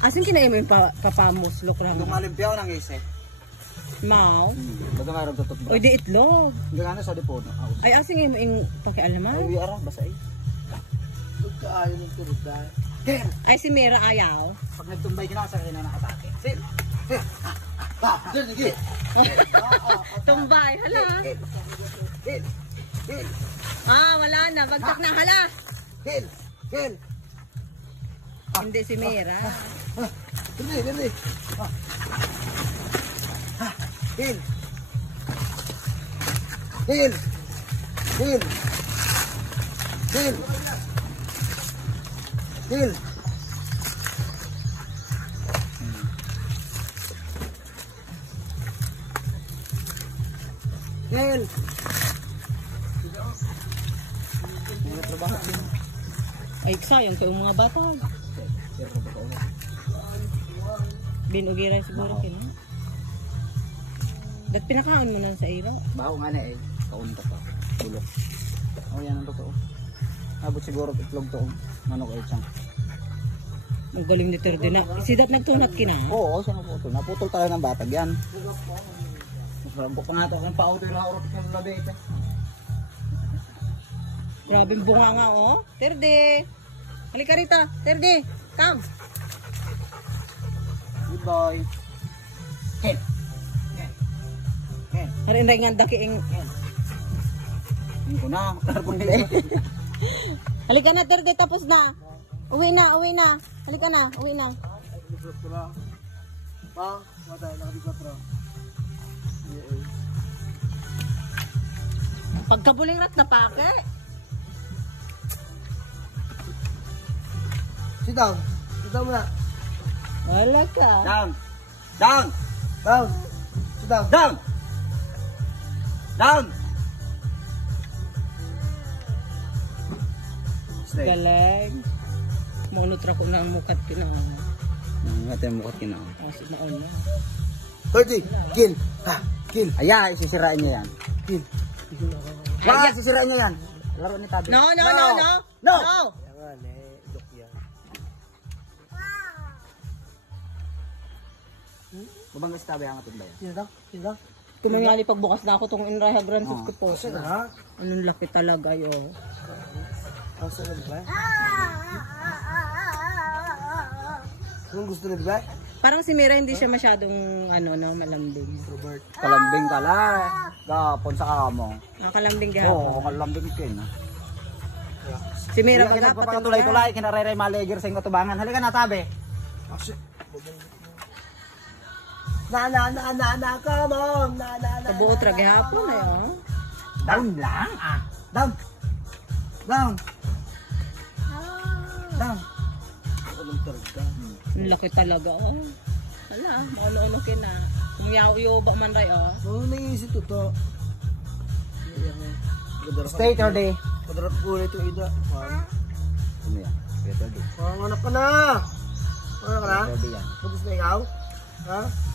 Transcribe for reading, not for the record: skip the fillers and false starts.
Asin kinain mo yung papamuslok lang. Lumalimpyaw ng isa. Mau. Baga mayroon tutot ba? O di itlog. Gagana sa depo. Ay asin ngayon mo yung pakialaman. Ay, ara, basa eh. Ayaw ng turod dahil. Ay si Mira ayaw. Pag nagtumbay ka na, sa kanya nakatake. Sil! Sil! Sil! Sil! Tumbay, hala. Sil! Sil! Wala na. Bagtak na, hala. Sil! Sil! Hindi si Mira. Ganda, ganda. Sil! Sil! Sil! Sil! Sil! Sil! Ay sayang kayo mga bata. Binugiran siguro kina. Dat pinakaon mo na sa iro. Baho nga na eh. Kaunta pa. Bulok. Oh, yan ang totoo. Abot siguro itlog to. Manok ay chang. Ang galing ni Terde na. Si Dat nagtunat kina. Oo, siya naputol. Naputol tayo ng batag yan. Masarap pa nga ito. Kung pa-auto yung naurot ng labi ito. Grabe bunga nga oh. Terde. Halika rito. Terde. Come. Good boy. Hen. Hen. Harinday nga dakiing. Hindi ko na. Karapon nila eh. Halika na Terde. Tapos na. Uwi na. Uwi na. Halika na. Uwi na. Pa, matay, nakadipatro. Pagkabuling rat na pake. Sit down. Sit down muna. Wala ka. Down. Down. Down. Sit down. Down. Down. Stay. Galing. Manutra ko na ang mukat kina. Ate mo kat kina. Asit na on na. 30. Kill. Ha. Kill. Aya, isisirain niya yan. Kill. Wala, isisirain niya yan. Laro ni Tabi. No, no, no, no. No. No. Yan, dok yan. Bumanggas Tabi ang atong bayan. Sino daw? Sino daw? Kumangali pagbukas na ako tong Inraya Grand Oh. ko po. Sino ha? Anong laki talaga yo. Asa na ba? Anong gusto na ba? Parang si Mira hindi siya masyadong ano no, malambing. Robert. Kalambing ka la. Gapon sa kamo. Nakakalambing Oo, gahapon. kalambing kin. Si Mira Kaya dapat nagpapakatulay-tulay, kinarayray maleger sa yung katubangan. Halika na, Tabi. Aksi. Na, come on. Na. Sa buot ra gihapon ay oh. Down lang, ah. Down. Down. Down. Anong turod ka? Ang laki talaga oh. Hala, mauno-uno kina. Kung yaw ba man ray oh. Oo, naisip to to. Stay 30. Padarap ko ulit yung ida. Ano yan? Stay 30. Parang anak ka na. Anak ka na? 30 yan. Pagkis na ikaw? Ha?